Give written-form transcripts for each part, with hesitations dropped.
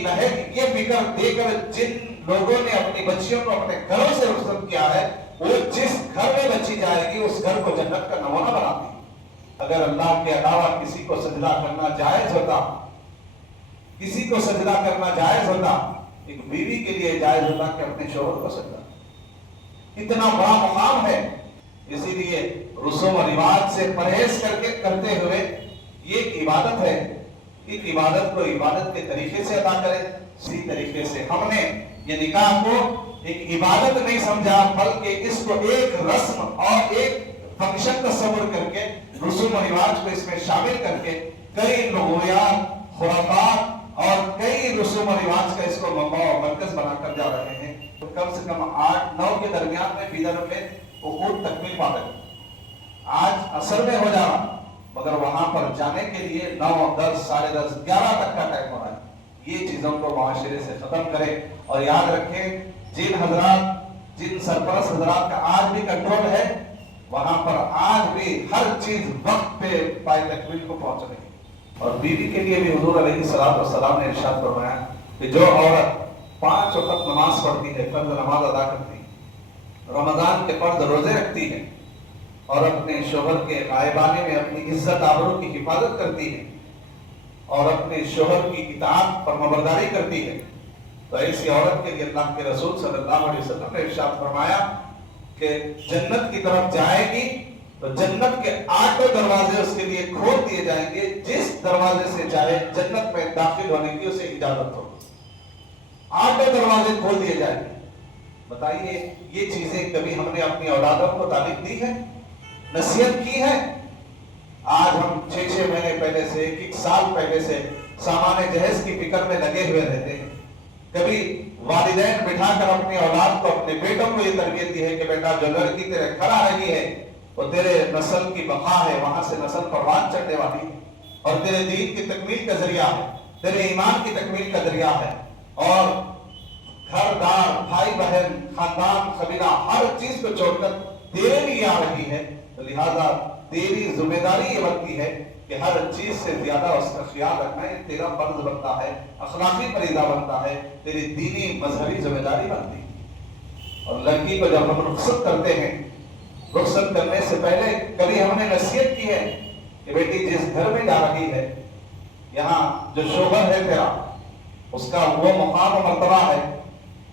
दीनी महक ये फिक्र देकर जिन लोगों ने अपनी बच्चियों को अपने घरों से रुखसत किया है, वो जिस घर में बच्ची जाएगी उस घर को जन्नत का नमूना बनाती है। अगर अल्लाह के अलावा किसी को सजदा करना जायज होता, किसी को सजदा करना जायज होता, एक बीवी के लिए जायज होता कि अपने शौहर को सजदा। इतना बड़ा मुकाम है, इसीलिए रसूम और रिवाज से परहेज करते हुए ये इबादत है। इस इबादत को इबादत के तरीके से अदा करें। इसी तरीके से हमने ये निकाह को एक इबादत नहीं समझा, बल्कि इसको एक रस्म और एक फंक्शन तस्वर करके रसूम और रिवाज को इसमें शामिल करके कई लुग़वियात, खुराफात और कई रसूम और रिवाज का इसको मरकज बनाकर जा रहे हैं। तो कम से कम 8-9 के दरमियान में बिदर में उकूद तकमील पा गए। आज असर में हो जा रहा, मगर वहां पर जाने के लिए 9, 10, 10:30, 11 तक का टाइम हो रहा है। ये चीजों को मुआशरे से खत्म करें और याद रखें, जिन हजरात, जिन सरपरस्त हजरात का आज भी कंट्रोल है, वहां पर आज भी हर चीज वक्त पे पाए तकमील को पहुंच रही है। और बीवी के लिए भी हुजूर अलैहिस्सलातु वस्सलाम ने इरशाद फरमाया कि जो औरत 5 वक्त नमाज पढ़ती है, फर्ज नमाज अदा करती है, रमजान के फर्ज रोजे रखती है और अपने शोहर के गायबाने में अपनी इज्जत आबरू की हिफाजत करती है और अपने शोहर की इताअत फरमाबरदारी करती है, तो ऐसी औरत के लिए अल्लाह के रसूल सल्लल्लाहु अलैहि वसल्लम ने इरशाद फरमाया कि जन्नत की तरफ जाएगी तो जन्नत के 8 दरवाजे उसके लिए खोल दिए जाएंगे। जिस दरवाजे से चाहे जन्नत में दाखिल होने की उसे इजाजत हो, 8 दरवाजे खोल दिए जाएंगे। बताइए, ये चीजें कभी हमने अपनी औलादों को तालीम दी है, नसीहत की है? आज हम 6-6 महीने पहले से, 1 साल पहले से सामान्य जहेज की फिक्र में लगे हुए रहते हैं। कभी वालिदैन बिठाकर अपनी औलाद को, अपने बेटों को ये तरबियत दी है कि बेटा, जो लड़की तेरे घर आ रही है वो तेरे नस्ल की बका है, वहां से नस्ल परवान चढ़ने वाली है और तेरे दीन की तकमील का जरिया है, तेरे ईमान की तकमील का जरिया है। और घरदार, भाई बहन, खानदान, कबीला, हर चीज को छोड़कर तेरे लिए आ रही है, तो लिहाजा तेरी जिम्मेदारी ये बनती है कि हर चीज से ज्यादा उसका ख्याल रखना, ये तेरा फर्ज बनता है, अखलाकी फरीदा बनता है, तेरी दीनी मजहबी जिम्मेदारी बनती है। और लड़की को जब हम रुखसत करते हैं, रुखसत करने से पहले कभी हमने नसीहत की है कि बेटी, जिस घर में जा रही है, यहाँ जो शोहर है तेरा, उसका वो मुकाम और मर्तबा है।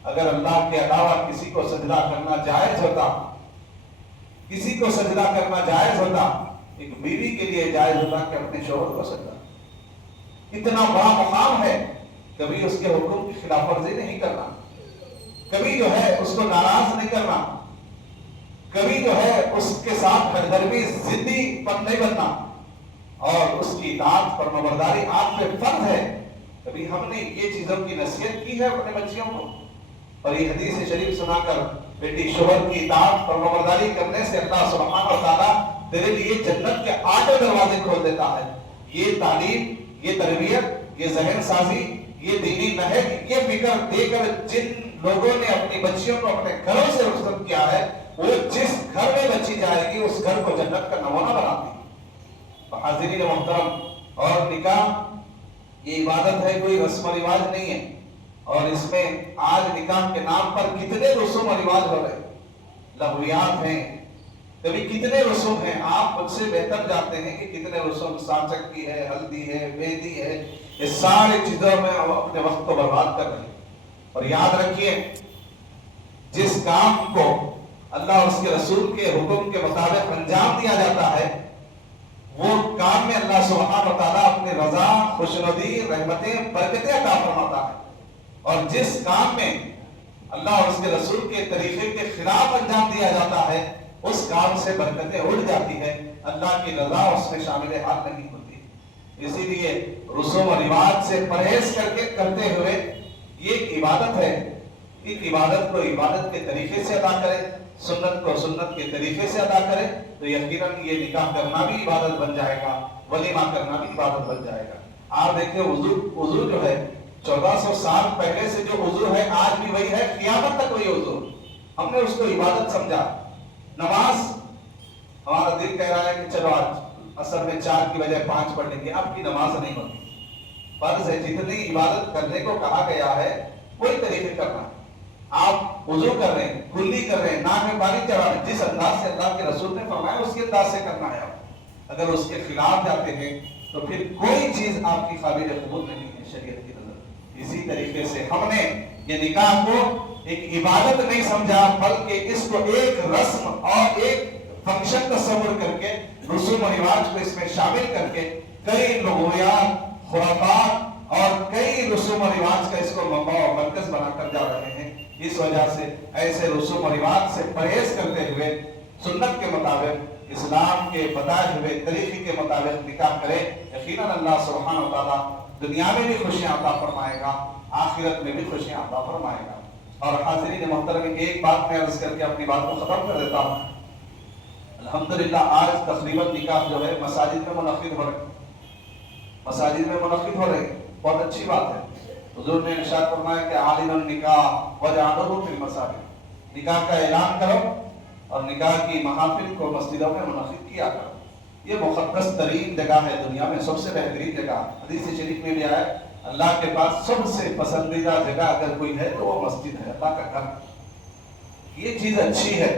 अगर अल्लाह के अलावा किसी को सजदा करना जायज होता, किसी को सजदा करना जायज होता, एक बीवी के लिए जायज होता कि अपने शौहर को सजदा। इतना बड़ा मुकाम है, कभी उसके हुक्म की खिलाफवर्जी नहीं करना, कभी जो है उसको नाराज नहीं करना, कभी जो है उसके साथ हमदर्दी जिद्दी पर नहीं बनना और उसकी इताअत फरमाबरदारी आप पे फर्ज है। कभी हमने ये चीजों की नसीहत की है अपने बच्चियों को? और ये हदीस शरीफ सुनाकर बेटी, शोहर की इताअत फरमाबरदारी करने से अल्लाह सुब्हानहू व तआला तेरे लिए जन्नत के 8 दरवाजे खोल देता है। ये तालीम, ये तरबियत, ये ज़हन साजी, ये दीनी महक, ये फिक्र देकर जिन लोगों ने अपनी बच्चियों को अपने घरों से रुखसत किया है, वो जिस घर में बच्ची जाएगी उस घर को जन्नत का नमूना बनाती है। हाज़िरीन मोहतरम, और निकाह ये इबादत है, कोई रस्म रिवाज नहीं है। और इसमें आज निकाह के नाम पर कितने रस्म रिवाज हो रहे, लग़वियात हैं, कभी कितने रस्म हैं। आप मुझसे बेहतर जानते हैं कि कितने रस्म, साचक की है, हल्दी है, मेहंदी है, ये सारी चीजों में अपने वक्त को बर्बाद कर रहे हैं। और याद रखिए, जिस काम को अल्लाह और उसके रसूल के हुक्म के मुताबिक अंजाम दिया जाता है, वो काम में अल्लाह सुब्हानहू व तआला अपनी रजा, खुशनुदी, रहमतें, बरकतें अता फरमाता है। और जिस काम में अल्लाह और उसके रसूल के तरीके के खिलाफ अंजाम दिया जाता है, उस काम से बरकतें उड़ जाती है, अल्लाह की रजा उसमें शामिल हाल नहीं होती। इसीलिए रसूम और रिवाज से परहेज करते हुए ये एक इबादत है। इस इबादत को इबादत के तरीके से अदा करें, सुन्नत को सुन्नत के तरीके से अदा करें, तो यकीनन ये निकाह करना भी इबादत बन जाएगा, वलीमा करना भी इबादत बन जाएगा। आप देखिए, वुजू जो है 1400 साल पहले से जो वुजू है आज भी वही है, क़यामत तक वही वुजू। हमने उसको इबादत समझा। नमाज, हमारा दिल कह रहा है कि चलो आज असर में 4 की बजाय 5 पढ़ लेंगे, आपकी नमाज नहीं होती। فرض ہے جتنی عبادت کرنے کو کہا گیا ہے وہی طریقے کرنا ہے. آپ وضو کر رہے ہیں, کلی کر رہے ہیں, ناک میں پانی چڑھا رہے ہیں, جس انداز سے اللہ کے رسول نے فرمایا اس کے انداز سے کرنا ہے. اگر اس کے خلاف جاتے ہیں تو پھر کوئی چیز آپ کی قابل قبول نہیں ہے شریعت کی نظر. اسی طریقے سے ہم نے یہ نکاح کو ایک عبادت نہیں سمجھا بلکہ اس کو ایک رسم اور ایک فنکشن تصور کر کے, رسوم و رواج کو اس میں شامل کر کے کئی لغویات, خرافات اور کئی رسوم و رواج کا اس کو منبع اور مرکز بنا کر جا رہے ہیں. اس وجہ سے ایسے رسوم و رواج سے پرہیز کرتے ہوئے سنت کے مطابق اسلام کے بتائے ہوئے طریقے کے مطابق نکاح کرے. یقیناً اللہ سبحانہ و تعالیٰ دنیا میں بھی خوشیاں عطا فرمائے گا, آخرت میں بھی خوشیاں عطا فرمائے گا. اور حاضرین محترم, ایک بات میں عرض کر کے اپنی بات کو ختم کر دیتا ہوں. الحمدللہ آج تقریباً نکاح جو ہے مساجد میں منعقد ہو رہے ہیں, مساجد میں منعقد ہو رہے ہیں. بہت اچھی بات ہے. حضور نے ارشاد فرمایا کہ عالم النکاح وجعلوہ فی المساجد, نکاح کا اعلان کرو اور نکاح کی محافل کو مسجدوں میں منعقد کیا کرو. یہ مقدس ترین جگہ ہے دنیا میں, سب سے بہترین جگہ. حدیث شریف میں بھی آیا ہے اللہ کے پاس سب سے پسندیدہ جگہ اگر کوئی ہے تو وہ مسجد ہے, اللہ کا گھر. یہ چیز اچھی ہے,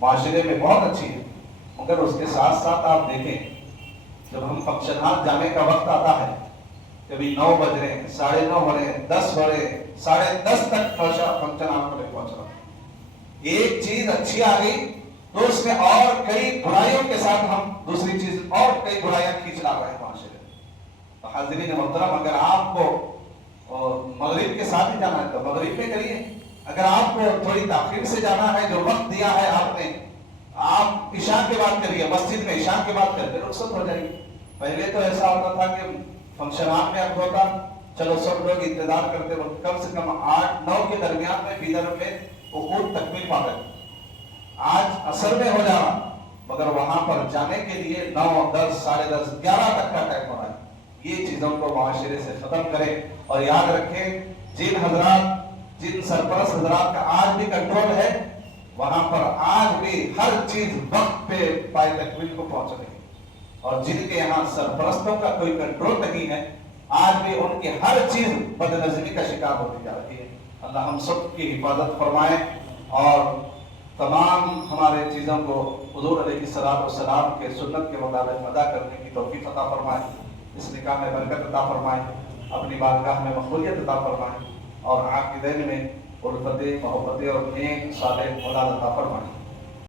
معاشرے میں بہت اچھی ہے. مگر اس کے ساتھ ساتھ آپ دیکھیں جب ہم فنکشنات جانے کا وقت آتا ہے, کبھی 9 بج رہے ہیں, 9:30 ہو رہے ہیں, 10 ہو رہے ہیں, 10:30 تک فنکشنات پر پہنچ رہا. ایک چیز اچھی آ گئی تو اس میں اور کئی برائیوں کے ساتھ ہم دوسری چیز اور کئی برائیاں کھینچ لا رہے ہیں معاشرے میں. تو حاضرین محترم, اگر آپ کو مغرب کے ساتھ ہی جانا ہے تو مغرب میں کریے. اگر آپ کو تھوڑی تاخیر سے جانا ہے, جو وقت دیا ہے آپ نے, آپ عشاء کے بعد کریے, مسجد میں عشاء کے بعد کر کے رخصت ہو جائیے. پہلے تو ایسا ہوتا تھا کہ فنکشنات میں اب ہوتا چلو سب لوگ انتظار کرتے وقت کم سے کم 8-9 کے درمیان میں فیدر میں عقود تکمیل پا گئے. آج عصر میں ہو جا رہا, مگر وہاں پر جانے کے لیے 9, 10, 10:30, 11 تک کا ٹائم ہو رہا ہے. یہ چیزوں کو معاشرے سے ختم کریں اور یاد رکھیں جن حضرات, جن سرپرست حضرات کا آج بھی کنٹرول ہے, وہاں پر آج بھی ہر چیز وقت پہ پائے تکمیل کو پہنچ رہی ہے. اور جن کے یہاں سرپرستوں کا کوئی کنٹرول نہیں ہے, آج بھی ان کی ہر چیز بدنظمی کا شکار ہوتی جا رہی ہے. اللہ ہم سب کی حفاظت فرمائے اور تمام ہمارے چیزوں کو حضور علیہ الصلوۃ والسلام کے سنت کے مطابق ادا کرنے کی توفیق عطا فرمائے. اس نکاح میں برکت عطا فرمائے, اپنی بارگاہ میں مقبولیت عطا فرمائے اور عاقبین میں الفت, محبت اور نیک صالح اولاد عطا فرمائے.